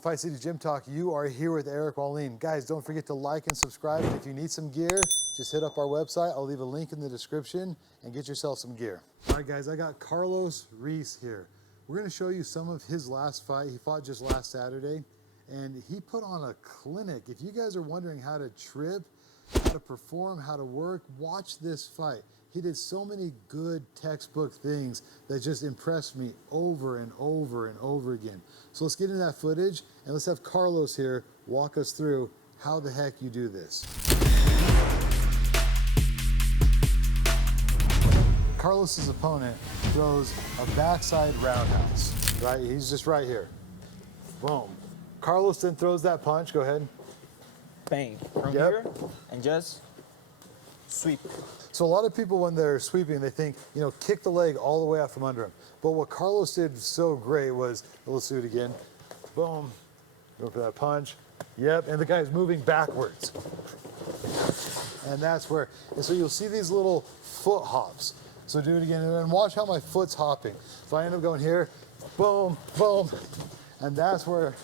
to Fight City Gym Talk. You are here with Eric Wallin. Guys, don't forget to like and subscribe. And if you need some gear, just hit up our website. I'll leave a link in the description and get yourself some gear. All right, guys, I got Carlos Reyes here. We're going to show you some of his last fight. He fought just last Saturday, and he put on a clinic. If you guys are wondering how to trip, how to perform, how to work, watch this fight. He did so many good textbook things that just impressed me over and over and over again. So let's get into that footage, and let's have Carlos here walk us through how the heck you do this. Carlos's opponent throws a backside roundhouse, right? He's just right here. Boom. Carlos then throws that punch. Go ahead. Bang. From here, and just sweep. So a lot of people, when they're sweeping, they think, you know, kick the leg all the way out from under him. But what Carlos did so great was, let's do it again. Boom. Go for that punch. Yep, and the guy's moving backwards. And that's where, and so you'll see these little foot hops. So do it again, and then watch how my foot's hopping. So I end up going here, boom, boom, and that's where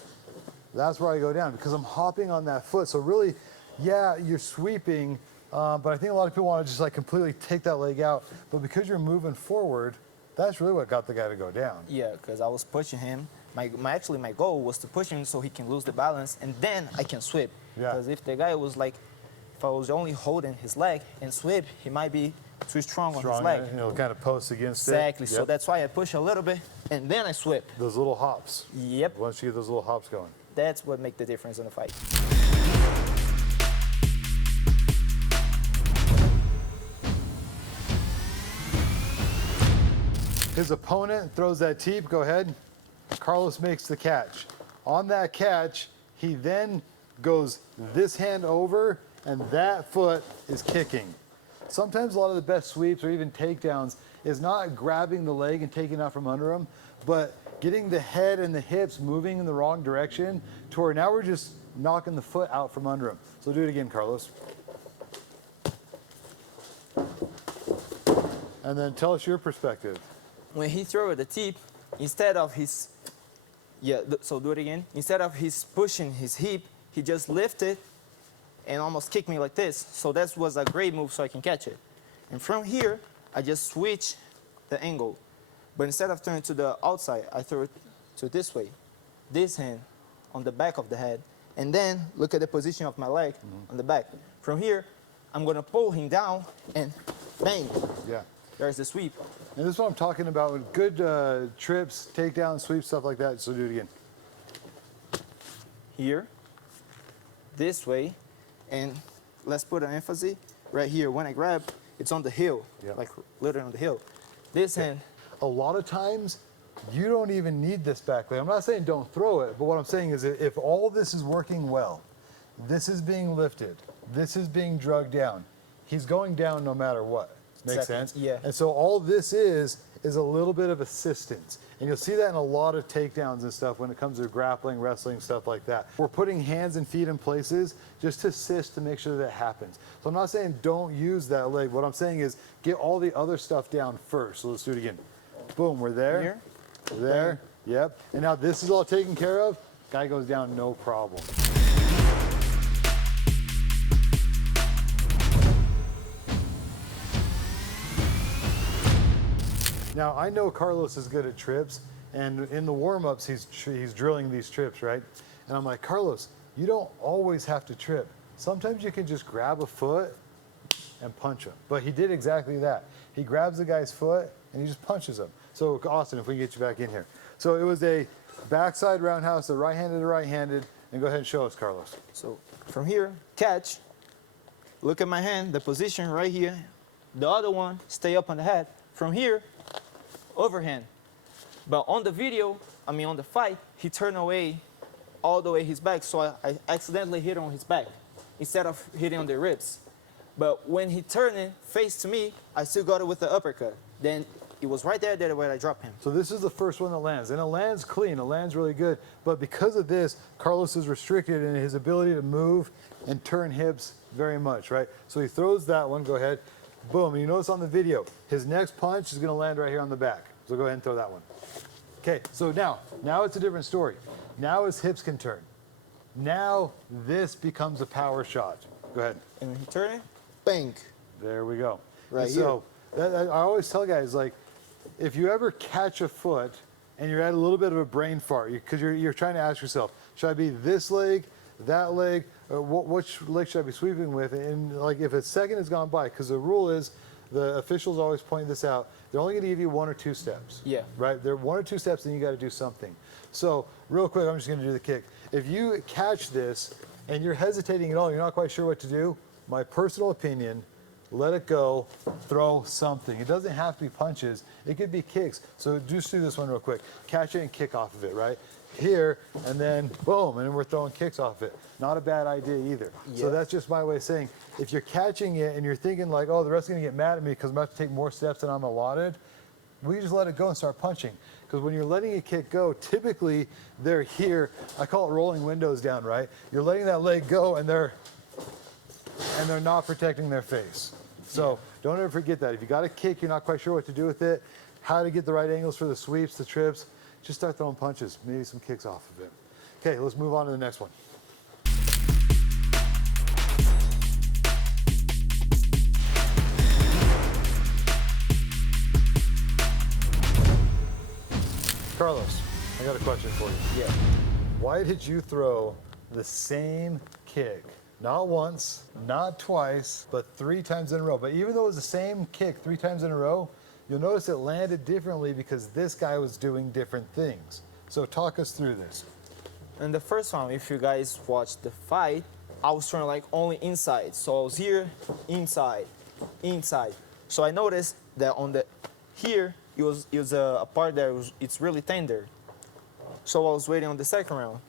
I go down, because I'm hopping on that foot. So really, yeah, you're sweeping, but I think a lot of people want to just like completely take that leg out. But because you're moving forward, that's really what got the guy to go down. Yeah, because I was pushing him. My goal was to push him so he can lose the balance, and then I can sweep. Because if the guy was like, if I was only holding his leg and sweep, he might be too strong on his leg. You know, kind of post against it. Exactly. So that's why I push a little bit, and then I sweep. Those little hops. Yep. Once you get those little hops going. That's what makes the difference in the fight. His opponent throws that teep. Go ahead. Carlos makes the catch. On that catch, he then goes this hand over, and that foot is kicking. Sometimes a lot of the best sweeps or even takedowns is not grabbing the leg and taking it out from under him, but getting the head and the hips moving in the wrong direction to where now we're just knocking the foot out from under him. So do it again, Carlos. And then tell us your perspective. When he threw the tip, instead of his, so do it again. Instead of his pushing his hip, he just lifted and almost kicked me like this. So that was a great move so I can catch it. And from here, I just switch the angle. But instead of turning to the outside, I throw it to this way. This hand on the back of the head. And then look at the position of my leg on the back. From here, I'm gonna pull him down and bang. Yeah. There's the sweep. And this is what I'm talking about with good trips, takedowns, sweeps, stuff like that. So do it again. Here, this way, and let's put an emphasis right here. When I grab, it's on the heel, like literally on the heel. This hand. A lot of times, you don't even need this back leg. I'm not saying don't throw it, but what I'm saying is if all this is working well, this is being lifted, this is being drugged down, he's going down no matter what. Makes sense? Yeah. And so all this is a little bit of assistance. And you'll see that in a lot of takedowns and stuff when it comes to grappling, wrestling, stuff like that. We're putting hands and feet in places just to assist to make sure that happens. So I'm not saying don't use that leg. What I'm saying is get all the other stuff down first. So let's do it again. Boom, we're there. Here. We're there. Yep. And now this is all taken care of. Guy goes down, no problem. Now, I know Carlos is good at trips, and in the warm-ups, he's drilling these trips, right? And I'm like, Carlos, you don't always have to trip. Sometimes you can just grab a foot and punch him. But he did exactly that. He grabs the guy's foot, and he just punches him. So, Austin, if we can get you back in here. So it was a backside roundhouse, the right-handed to right-handed, and go ahead and show us, Carlos. So from here, catch, look at my hand, the position right here. The other one, stay up on the head. From here, overhand. But on the video, on the fight, he turned away all the way his back, so I accidentally hit on his back instead of hitting on the ribs. But when he turned it face to me, I still got it with the uppercut. Then it was right there where I dropped him. So this is the first one that lands, and it lands clean, it lands really good. But because of this, Carlos is restricted in his ability to move and turn hips very much, right? So he throws that one, go ahead. Boom, and you notice on the video, his next punch is gonna land right here on the back. So go ahead and throw that one. Okay, so now it's a different story. Now his hips can turn. Now this becomes a power shot. Go ahead. And when he turn it, bang. There we go. Right And so I always tell guys, like, if you ever catch a foot and you're at a little bit of a brain fart, because you're trying to ask yourself, should I be this leg, that leg, or which leg should I be sweeping with? And like if a second has gone by, because the rule is, the officials always point this out, they're only going to give you 1 or 2 steps. Yeah. Right? They're 1 or 2 steps, then you got to do something. So real quick, I'm just going to do the kick. If you catch this and you're hesitating at all, you're not quite sure what to do, my personal opinion, let it go, throw something. It doesn't have to be punches. It could be kicks. So just do this one real quick. Catch it and kick off of it, right? Here, and then boom, and then we're throwing kicks off it. Not a bad idea either. Yeah. So that's just my way of saying, if you're catching it and you're thinking like, oh, the rest are gonna get mad at me because I'm about to take more steps than I'm allotted, we just let it go and start punching. Because when you're letting a kick go, typically they're here, I call it rolling windows down, right? You're letting that leg go and they're not protecting their face. So don't ever forget that. If you got a kick, you're not quite sure what to do with it, how to get the right angles for the sweeps, the trips, just start throwing punches, maybe some kicks off of it. Okay, let's move on to the next one. Carlos, I got a question for you. Yeah. Why did you throw the same kick? Not once, not twice, but 3 times in a row. But even though it was the same kick 3 times in a row, you'll notice it landed differently because this guy was doing different things. So talk us through this. And the first one, if you guys watched the fight, I was throwing like only inside. So I was here, inside, inside. So I noticed that on the here, it was a part that it's really tender. So I was waiting on the second round.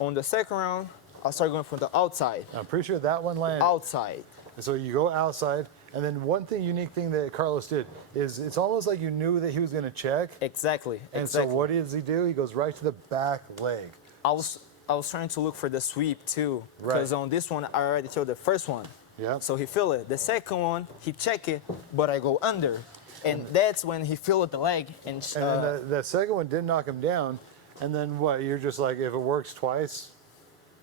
On the second round, I started going from the outside. I'm pretty sure that one landed. Outside. And so you go outside, and then one unique thing that Carlos did is it's almost like you knew that he was going to check. Exactly. And exactly. so what does he do? He goes right to the back leg. I was trying to look for the sweep too, Right. because on this one I already threw the first one. Yeah. So he feel it. The second one he check it, but I go under, and that's when he feel the leg and. And then that second one did knock him down. And then what? You're just like, if it works twice,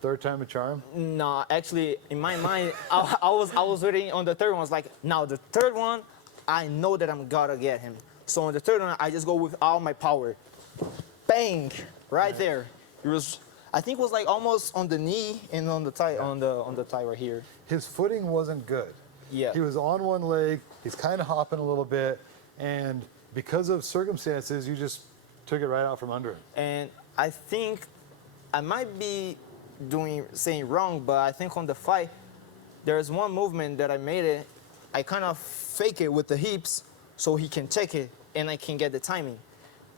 third time a charm? No, actually, in my mind, I was waiting on the third one. I was like, now the third one, I know that I'm gonna get him. So on the third one, I just go with all my power, bang, right there. It was, I think, it was like almost on the knee and on the thigh, on the thigh right here. His footing wasn't good. Yeah. He was on one leg. He's kind of hopping a little bit, and because of circumstances, you just took it right out from under him. And I think I might be saying wrong, but I think on the fight, there's one movement that I made it. I kind of fake it with the hips so he can check it and I can get the timing.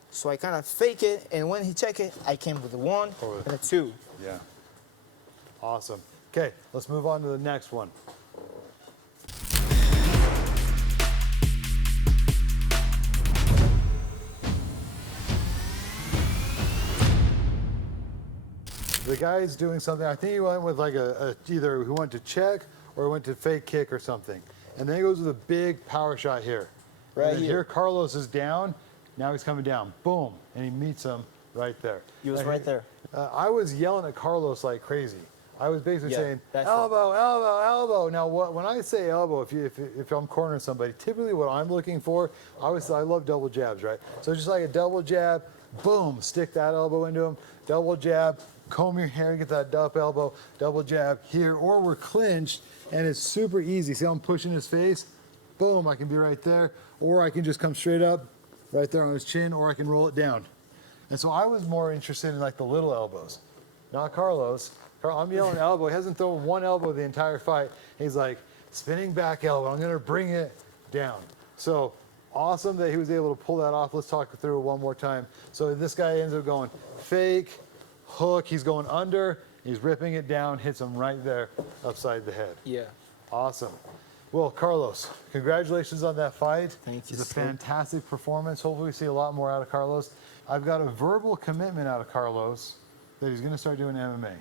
So I kind of fake it, and when he check it, I came with a 1 and a 2. Yeah. Awesome. Okay, let's move on to the next one. The guy's doing something, I think he went with like either he went to check or he went to fake kick or something. And then he goes with a big power shot here. Right and then here. Here Carlos is down, now he's coming down, boom, and he meets him right there. He was right there. I was yelling at Carlos like crazy. I was basically saying, that's elbow, elbow, elbow. Now, when I say elbow, if I'm cornering somebody, typically what I'm looking for, I love double jabs, right? So just like a double jab, boom, stick that elbow into him, double jab, comb your hair, get that up elbow, double jab here, or we're clinched, and it's super easy. See how I'm pushing his face? Boom, I can be right there, or I can just come straight up, right there on his chin, or I can roll it down. And so I was more interested in like the little elbows, not Carlos. I'm yelling elbow. He hasn't thrown one elbow the entire fight. He's like, spinning back elbow. I'm going to bring it down. So awesome that he was able to pull that off. Let's talk through it one more time. So this guy ends up going fake, hook. He's going under. He's ripping it down, hits him right there upside the head. Yeah. Awesome. Well, Carlos, congratulations on that fight. Thank you, It's a sir. fantastic performance. Hopefully we see a lot more out of Carlos. I've got a verbal commitment out of Carlos that he's going to start doing MMA.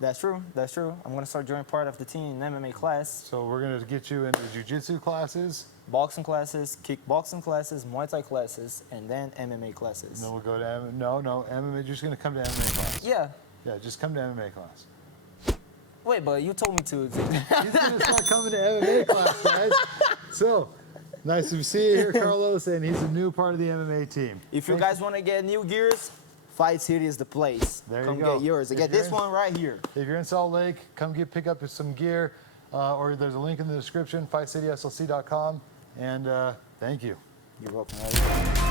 That's true. That's true. I'm gonna start joining part of the team in MMA class, So we're gonna get you into jiu-jitsu classes, boxing classes, kickboxing classes, Muay Thai classes, and then MMA classes. and then we'll go to no MMA. You're just gonna come to MMA class. Yeah. Yeah, just come to MMA class. Wait, but you told me to. He's gonna start coming to MMA class, guys. So nice to see you here, Carlos, and he's a new part of the MMA team. If you guys want to get new gears, Fight City is the place. There you Come go. get yours. If Get you're this in- one right here. If you're in Salt Lake, come pick up some gear, or there's a link in the description, fightcityslc.com, and thank you. You're welcome.